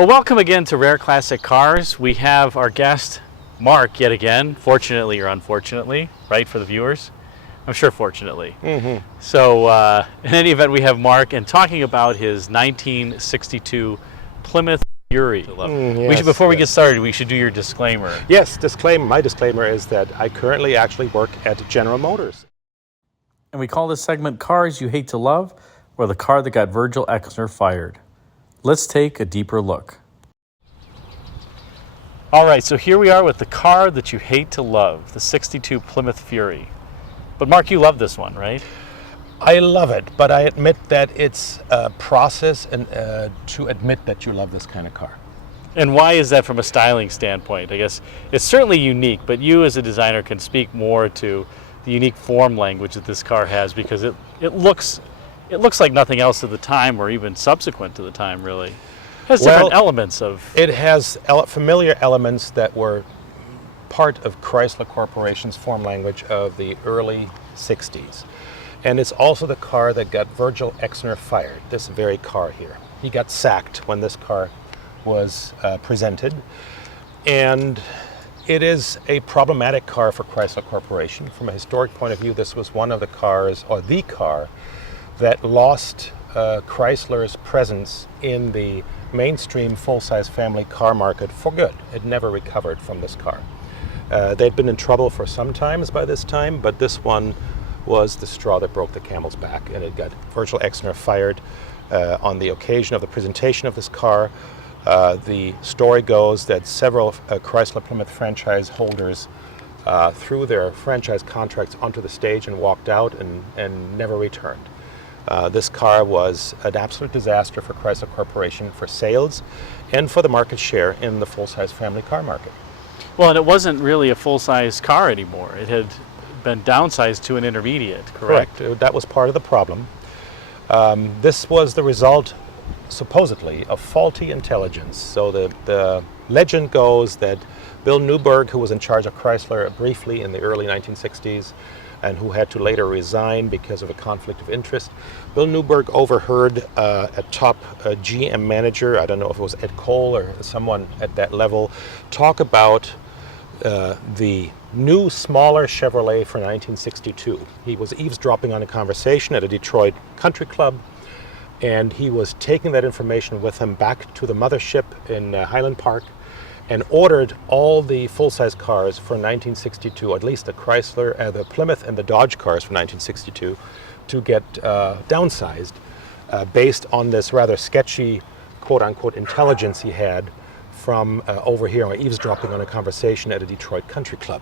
Well, welcome again to Rare Classic Cars. We have our guest, Marc, yet again, fortunately or unfortunately, right, for the viewers? I'm sure fortunately. So in any event, we have Marc and talking about his 1962 Plymouth Fury. Before we get started, we should do your disclaimer. Yes, disclaimer. My disclaimer is that I currently actually work at General Motors. And we call this segment Cars You Hate to Love, or the car that got Virgil Exner fired. Let's take a deeper look. All right, so here we are with the car that you hate to love, the 62 Plymouth Fury. But Marc, you love this one, right? I love it, but I admit that it's a process and to admit that you love this kind of car. And why is that from a styling standpoint? I guess it's certainly unique, but you as a designer can speak more to the unique form language that this car has, because it looks like nothing else at the time, or even subsequent to the time, really. It has different elements of... It has familiar elements that were part of Chrysler Corporation's form language of the early 60s. And it's also the car that got Virgil Exner fired, this very car here. He got sacked when this car was presented. And it is a problematic car for Chrysler Corporation. From a historic point of view, this was one of the cars, or the car, that lost Chrysler's presence in the mainstream full-size family car market for good. It never recovered from this car. They'd been in trouble for some times by this time, but this one was the straw that broke the camel's back, and it got Virgil Exner fired on the occasion of the presentation of this car. The story goes that several Chrysler Plymouth franchise holders threw their franchise contracts onto the stage and walked out and never returned. This car was an absolute disaster for Chrysler Corporation, for sales and for the market share in the full-size family car market. Well, and it wasn't really a full-size car anymore. It had been downsized to an intermediate, correct? Correct. That was part of the problem. This was the result, supposedly, of faulty intelligence. So the legend goes that Bill Newberg, who was in charge of Chrysler briefly in the early 1960s, and who had to later resign because of a conflict of interest. Bill Newberg overheard a top GM manager, I don't know if it was Ed Cole or someone at that level, talk about the new, smaller Chevrolet for 1962. He was eavesdropping on a conversation at a Detroit country club, and he was taking that information with him back to the mothership in Highland Park, and ordered all the full-size cars for 1962, at least the Chrysler, the Plymouth and the Dodge cars for 1962, to get downsized based on this rather sketchy, quote-unquote, intelligence he had from overhearing, eavesdropping on a conversation at a Detroit country club.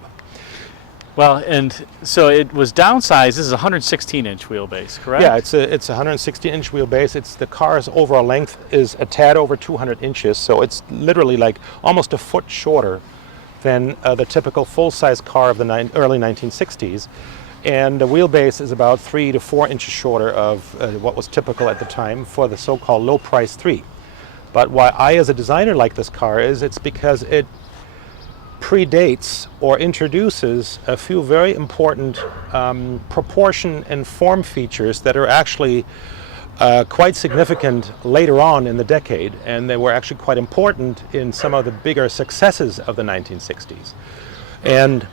Well, and so it was downsized. This is a 116-inch wheelbase, correct? Yeah, it's a 116-inch wheelbase. The car's overall length is a tad over 200 inches, so it's literally like almost a foot shorter than the typical full-size car of the early 1960s. And the wheelbase is about 3 to 4 inches shorter of what was typical at the time for the so-called low-price 3. But why I, as a designer, like this car is it's because it predates or introduces a few very important proportion and form features that are actually quite significant later on in the decade, and they were actually quite important in some of the bigger successes of the 1960s. And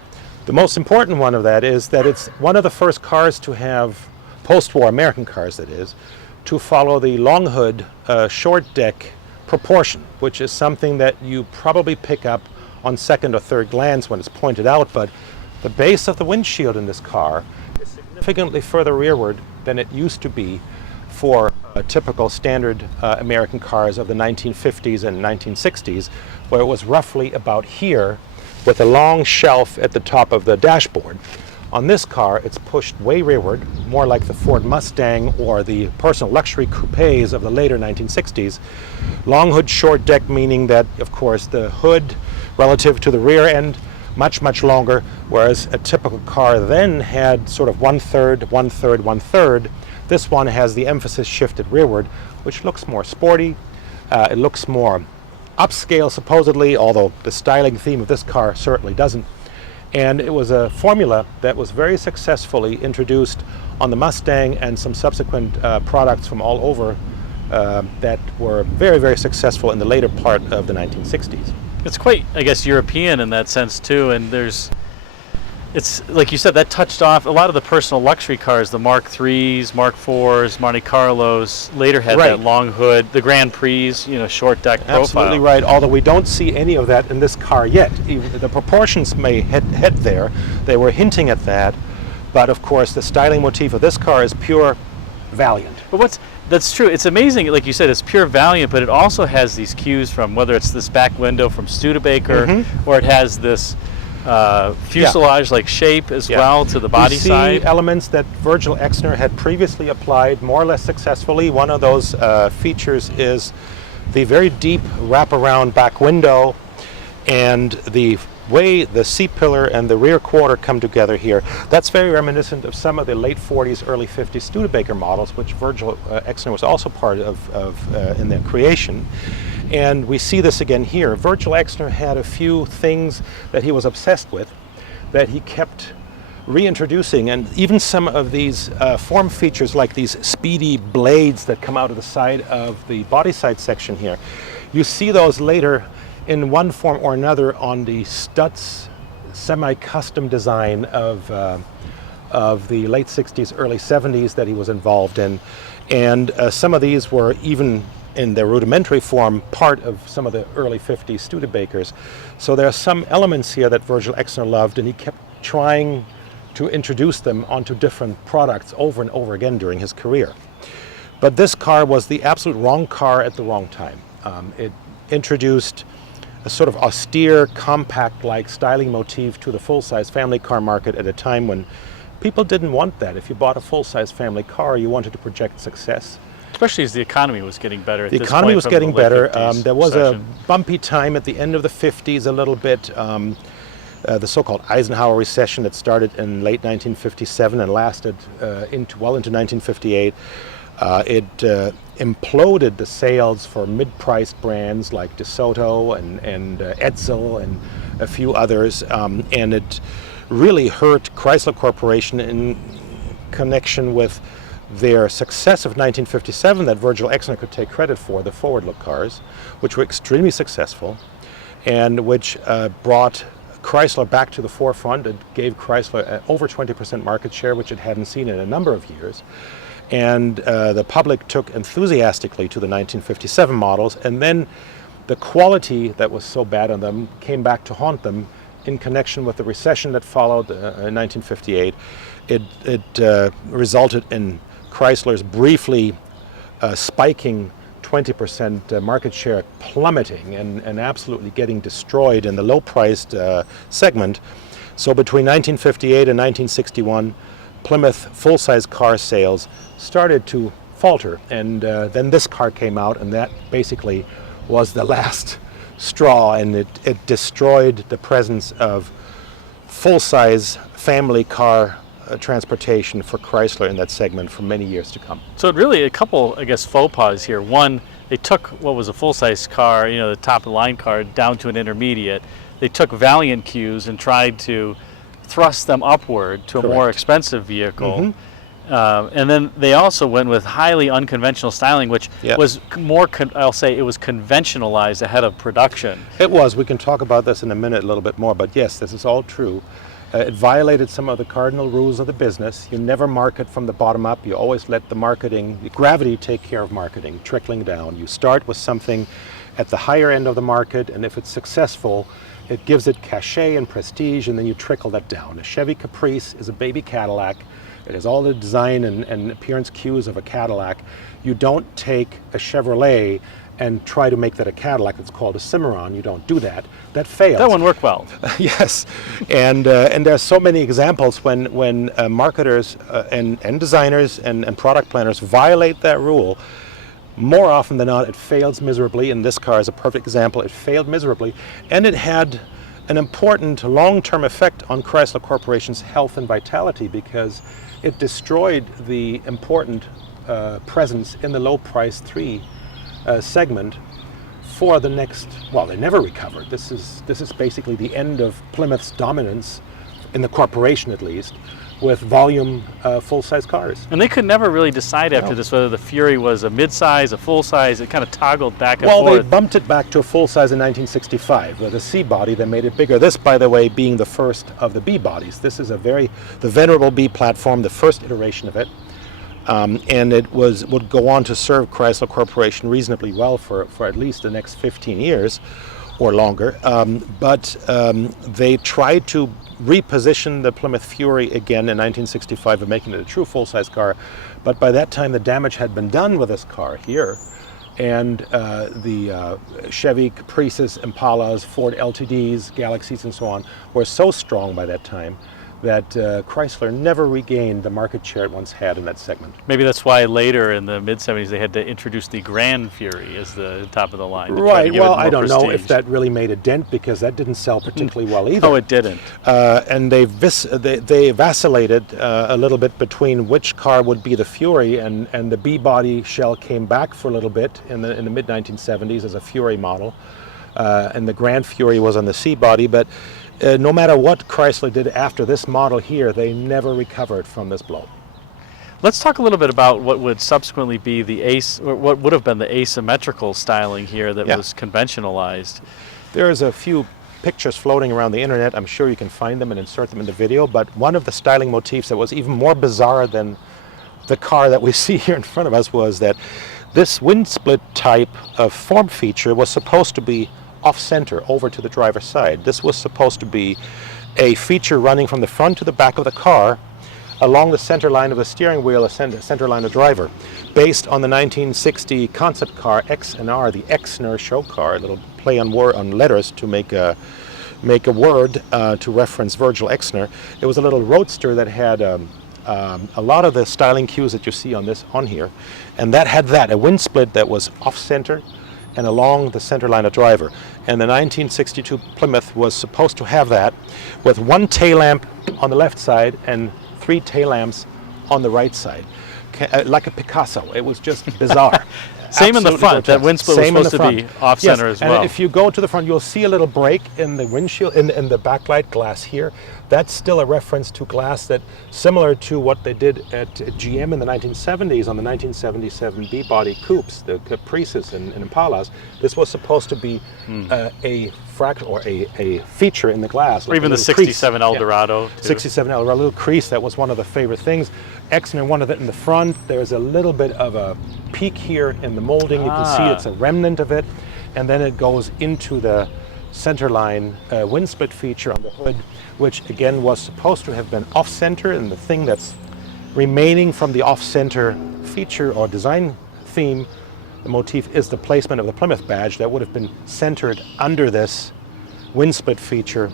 the most important one of that is that it's one of the first cars to have, post-war American cars that is, to follow the long hood short deck proportion, which is something that you probably pick up on second or third glance when it's pointed out, but the base of the windshield in this car is significantly further rearward than it used to be for typical standard American cars of the 1950s and 1960s, where it was roughly about here with a long shelf at the top of the dashboard. On this car, it's pushed way rearward, more like the Ford Mustang or the personal luxury coupes of the later 1960s. Long hood, short deck, meaning that, of course, the hood relative to the rear end, much, much longer, whereas a typical car then had sort of 1/3, 1/3, 1/3. This one has the emphasis shifted rearward, which looks more sporty. It looks more upscale, supposedly, although the styling theme of this car certainly doesn't. And it was a formula that was very successfully introduced on the Mustang and some subsequent products from all over that were very, very successful in the later part of the 1960s. It's quite, I guess, European in that sense too, and it's like you said, that touched off a lot of the personal luxury cars, the Mark IIIs, Mark IVs, Monte Carlos, later had Right. that long hood, the Grand Prix, short deck profile. Absolutely right, although we don't see any of that in this car yet. The proportions may head there. They were hinting at that, but of course the styling motif of this car is pure Valiant. But that's true. It's amazing, like you said, it's pure Valiant, but it also has these cues from whether it's this back window from Studebaker, or it has this fuselage-like shape as well to the body side. We see elements that Virgil Exner had previously applied more or less successfully. One of those features is the very deep wraparound back window and the way the C-pillar and the rear quarter come together here. That's very reminiscent of some of the late 40s, early 50s Studebaker models, which Virgil Exner was also part of in their creation. And we see this again here. Virgil Exner had a few things that he was obsessed with that he kept reintroducing, and even some of these form features like these speedy blades that come out of the side of the body side section here. You see those later in one form or another on the Stutz semi-custom design of the late 60s, early 70s that he was involved in. And some of these were even in their rudimentary form part of some of the early 50s Studebakers. So there are some elements here that Virgil Exner loved, and he kept trying to introduce them onto different products over and over again during his career. But this car was the absolute wrong car at the wrong time. It introduced a sort of austere, compact-like styling motif to the full-size family car market at a time when people didn't want that. If you bought a full-size family car, you wanted to project success. Especially as the economy was getting better at this point. The economy was getting better. There was recession. a bumpy time at the end of the 50s a little bit. The so-called Eisenhower recession that started in late 1957 and lasted well into 1958. It imploded the sales for mid-priced brands like DeSoto and Edsel and a few others, and it really hurt Chrysler Corporation in connection with their success of 1957 that Virgil Exner could take credit for, the forward-look cars, which were extremely successful and which brought Chrysler back to the forefront. It gave Chrysler over 20% market share, which it hadn't seen in a number of years. And the public took enthusiastically to the 1957 models, and then the quality that was so bad on them came back to haunt them in connection with the recession that followed in 1958. It resulted in Chrysler's briefly spiking 20% market share plummeting and absolutely getting destroyed in the low-priced segment. So between 1958 and 1961, Plymouth full-size car sales started to falter, and then this car came out, and that basically was the last straw, and it destroyed the presence of full-size family car transportation for Chrysler in that segment for many years to come. So it really, a couple, I guess, faux pas here. One, they took what was a full-size car, the top-of-the-line car, down to an intermediate. They took Valiant cues and tried to thrust them upward to a more expensive vehicle. And then they also went with highly unconventional styling, which was more, I'll say, it was conventionalized ahead of production. It was. We can talk about this in a minute a little bit more, but yes, this is all true. It violated some of the cardinal rules of the business. You never market from the bottom up. You always let the gravity take care of marketing, trickling down. You start with something at the higher end of the market, and if it's successful, it gives it cachet and prestige, and then you trickle that down. A Chevy Caprice is a baby Cadillac. It has all the design and appearance cues of a Cadillac. You don't take a Chevrolet and try to make that a Cadillac that's called a Cimarron. You don't do that. That fails. That one worked well. Yes, and there's so many examples when marketers and designers and product planners violate that rule. More often than not, it fails miserably, and this car is a perfect example. It failed miserably, and it had an important long-term effect on Chrysler Corporation's health and vitality because it destroyed the important presence in the low-price 3 segment for the next, well, they never recovered. This is basically the end of Plymouth's dominance, in the corporation at least, with volume full-size cars. And they could never really decide after No. this whether the Fury was a mid-size, a full-size. It kind of toggled back and Well, they forth. bumped it back to a full-size in 1965 with a C body that made it bigger. This, by the way, being the first of the B bodies. This is the venerable B platform, the first iteration of it. And it would go on to serve Chrysler Corporation reasonably well for at least the next 15 years or longer. But they tried to reposition the Plymouth Fury again in 1965 and making it a true full-size car. But by that time, the damage had been done with this car here. And the Chevy Caprices, Impalas, Ford LTDs, Galaxies, and so on were so strong by that time that Chrysler never regained the market share it once had in that segment. Maybe that's why later in the mid-70s they had to introduce the Grand Fury as the top of the line. to try to Right, give it well, more I don't know prestige. if that really made a dent because that didn't sell particularly well either. No, it didn't. And they vacillated a little bit between which car would be the Fury, and the B body shell came back for a little bit in the mid-1970s as a Fury model, and the Grand Fury was on the C body. But no matter what Chrysler did after this model here, they never recovered from this blow. Let's talk a little bit about what would subsequently be what would have been the asymmetrical styling here that Yeah. was conventionalized. There's a few pictures floating around the internet. I'm sure you can find them and insert them in the video, but one of the styling motifs that was even more bizarre than the car that we see here in front of us was that this wind split type of form feature was supposed to be off-center over to the driver's side. This was supposed to be a feature running from the front to the back of the car along the center line of the steering wheel, a center line of driver, based on the 1960 concept car X&R, the Exner show car, a little play on letters to make a word to reference Virgil Exner. It was a little roadster that had a lot of the styling cues that you see on here, and that had a wind split that was off-center and along the center line of driver. And the 1962 Plymouth was supposed to have that with one tail lamp on the left side and 3 tail lamps on the right side, like a Picasso. It was just bizarre. Same in the Absolutely front. That grotesque. wind split was Same in supposed the to be front. off-center Yes, as well. and if you go to the front, you'll see a little break in the windshield, in the backlight glass here. That's still a reference to glass that, similar to what they did at GM in the 1970s on the 1977 B-body coupes, the Caprices and Impalas. This was supposed to be a fraction or a feature in the glass. Or like even a the little crease. 67 Eldorado. Yeah. Too. 67 Eldorado, a little crease. That was one of the favorite things. Exner wanted it in the front. There's a little bit of a peak here in the molding. You can see it's a remnant of it. And then it goes into the centerline wind split feature on the hood, which again was supposed to have been off-center, and the thing that's remaining from the off-center feature or design theme, the motif, is the placement of the Plymouth badge that would have been centered under this wind split feature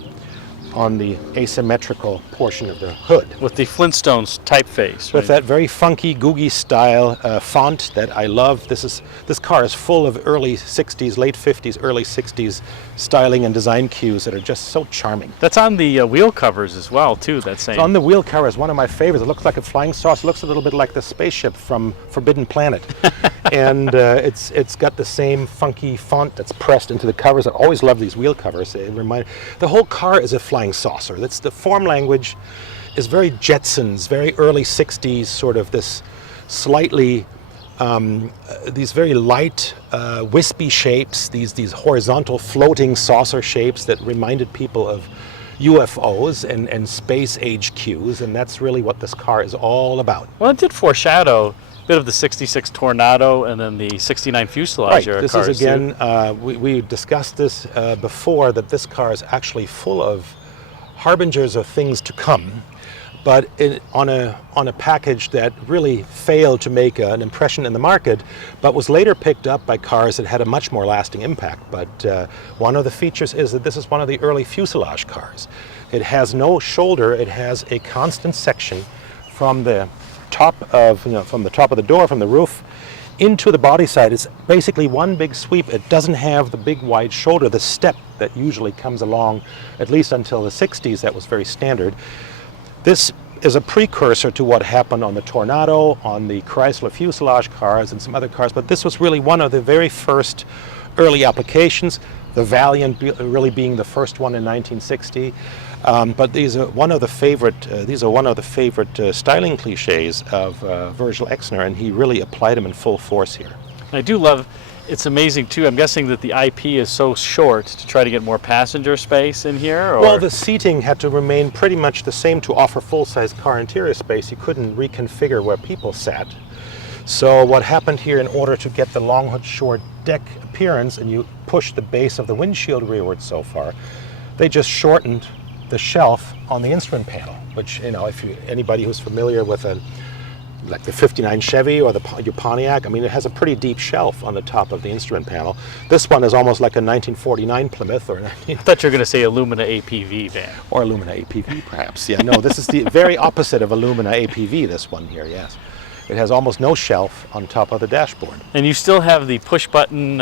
on the asymmetrical portion of the hood. With the Flintstones typeface. With that very funky, googie style font that I love. This car is full of early 60s, late 50s, early 60s styling and design cues that are just so charming. That's on the wheel covers as well, too, that same. On the wheel cover is one of my favorites. It looks like a flying saucer. It looks a little bit like the spaceship from Forbidden Planet. And it's got the same funky font that's pressed into the covers. I always love these wheel covers. The whole car is a flying saucer. That's the form language is very Jetsons, very early 60s, sort of this slightly, these very light, wispy shapes, these horizontal floating saucer shapes that reminded people of UFOs and space age cues, and that's really what this car is all about. Well, it did foreshadow a bit of the 66 Tornado and then the 69 Fuselage era This cars, is too. again, we discussed this before, that this car is actually full of harbingers of things to come, but on a package that really failed to make an impression in the market, but was later picked up by cars that had a much more lasting impact. But one of the features is that this is one of the early Fuselage cars. It has no shoulder. It has a constant section from the top of the door, from the roof, into the body side. It's basically one big sweep. It doesn't have the big wide shoulder, the step that usually comes along, at least until the 60s. That was very standard. This is a precursor to what happened on the Tornado, on the Chrysler Fuselage cars and some other cars, but this was really one of the very first early applications, the Valiant really being the first one in 1960. But these are one of the favorite styling cliches of Virgil Exner, and he really applied them in full force here. I do love, it's amazing too, I'm guessing that the IP is so short to try to get more passenger space in here? Or? Well, the seating had to remain pretty much the same to offer full-size car interior space. You couldn't reconfigure where people sat. So what happened here, in order to get the long hood short deck appearance, and you push the base of the windshield rearward so far, they just shortened the shelf on the instrument panel, which, you know, if anybody who's familiar with like the 59 Chevy or your Pontiac, I mean, it has a pretty deep shelf on the top of the instrument panel. This one is almost like a 1949 Plymouth or I thought you were going to say Illumina APV van. Or Illumina APV, perhaps. Yeah, no, this is the very opposite of Illumina APV, this one here, yes. It has almost no shelf on top of the dashboard. And you still have the push button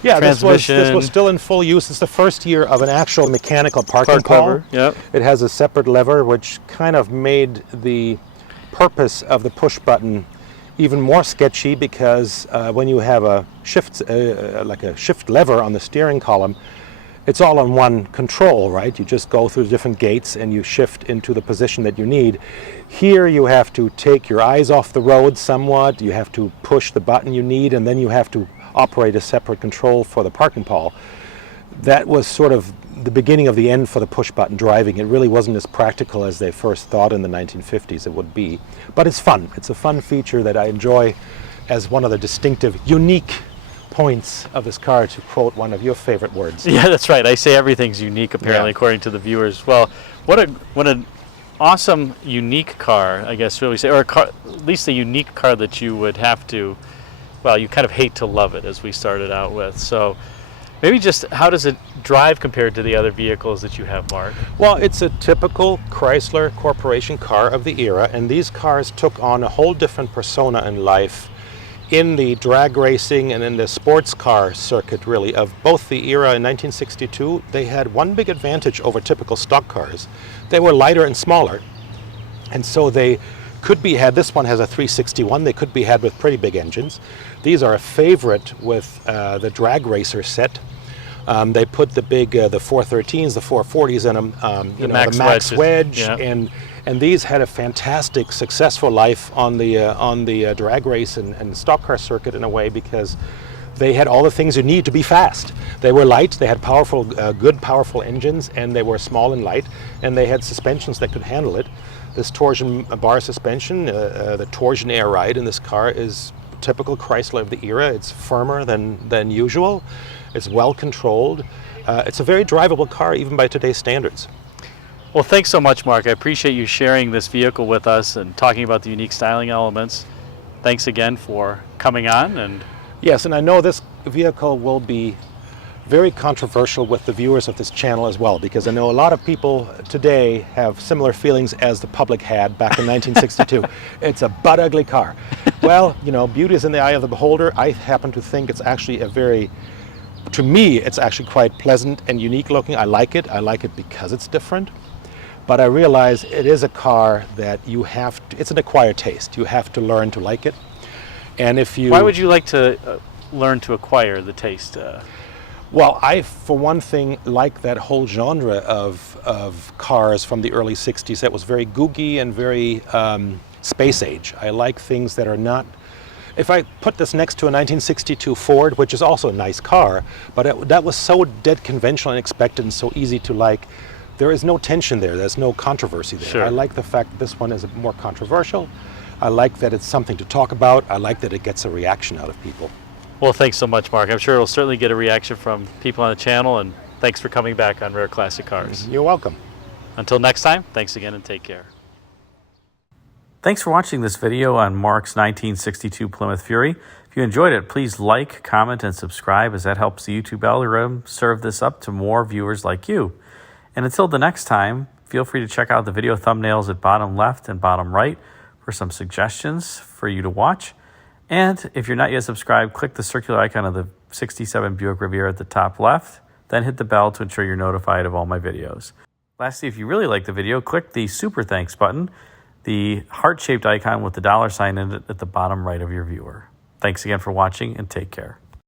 yeah, this was transmission. still in full use. It's the first year of an actual mechanical parking pole. Yep. It has a separate lever, which kind of made the purpose of the push button even more sketchy, because when you have a shift, like a shift lever on the steering column, it's all on one control, right? You just go through the different gates and you shift into the position that you need. Here you have to take your eyes off the road somewhat, you have to push the button you need, and then you have to operate a separate control for the parking pole. That was sort of the beginning of the end for the push button driving. It really wasn't as practical as they first thought in the 1950s it would be. But it's fun. It's a fun feature that I enjoy as one of the distinctive, unique points of this car, to quote one of your favorite words. Yeah, that's right. I say everything's unique, apparently, according to the viewers. Well, what an awesome, unique car, I guess, really say, or a car, at least a unique car that you would have to, well, you kind of hate to love it, as we started out with. So maybe just how does it drive compared to the other vehicles that you have, Mark? Well, it's a typical Chrysler Corporation car of the era, and these cars took on a whole different persona in life in the drag racing and in the sports car circuit, really, of both the era. In 1962, they had one big advantage over typical stock cars. They were lighter and smaller, and so they could be had. This one has a 361. They could be had with pretty big engines. These are a favorite with the drag racer set. They put the big, the 413s, the 440s in them, the Max Wedge, yeah. And these had a fantastic, successful life on the drag race and stock car circuit in a way, because they had all the things you need to be fast. They were light, they had powerful, good powerful engines, and they were small and light, and they had suspensions that could handle it. This torsion bar suspension, the torsion air ride in this car is typical Chrysler of the era. It's firmer than usual. It's well controlled. It's a very drivable car, even by today's standards. Well, thanks so much, Mark. I appreciate you sharing this vehicle with us and talking about the unique styling elements. Thanks again for coming on. And yes, and I know this vehicle will be very controversial with the viewers of this channel as well, because I know a lot of people today have similar feelings as the public had back in 1962. It's a butt ugly car. Well, you know, beauty is in the eye of the beholder. I happen to think it's actually to me, it's actually quite pleasant and unique looking. I like it. I like it because it's different. But I realize it is a car that it's an acquired taste. You have to learn to like it. And if you... Why would you like to learn to acquire the taste? Well, I, for one thing, like that whole genre of cars from the early 60s that was very googie and very space age. I like things that are not... If I put this next to a 1962 Ford, which is also a nice car, but that was so dead conventional and expected and so easy to like, there is no tension there. There's no controversy there. Sure. I like the fact that this one is more controversial. I like that it's something to talk about. I like that it gets a reaction out of people. Well, thanks so much, Mark. I'm sure it'll certainly get a reaction from people on the channel, and thanks for coming back on Rare Classic Cars. You're welcome. Until next time, thanks again and take care. Thanks for watching this video on Mark's 1962 Plymouth Fury. If you enjoyed it, please like, comment, and subscribe, as that helps the YouTube algorithm serve this up to more viewers like you. And until the next time, feel free to check out the video thumbnails at bottom left and bottom right for some suggestions for you to watch. And if you're not yet subscribed, click the circular icon of the 67 Buick Riviera at the top left, then hit the bell to ensure you're notified of all my videos. Lastly, if you really like the video, click the super thanks button, the heart-shaped icon with the $ sign in it at the bottom right of your viewer. Thanks again for watching, and take care.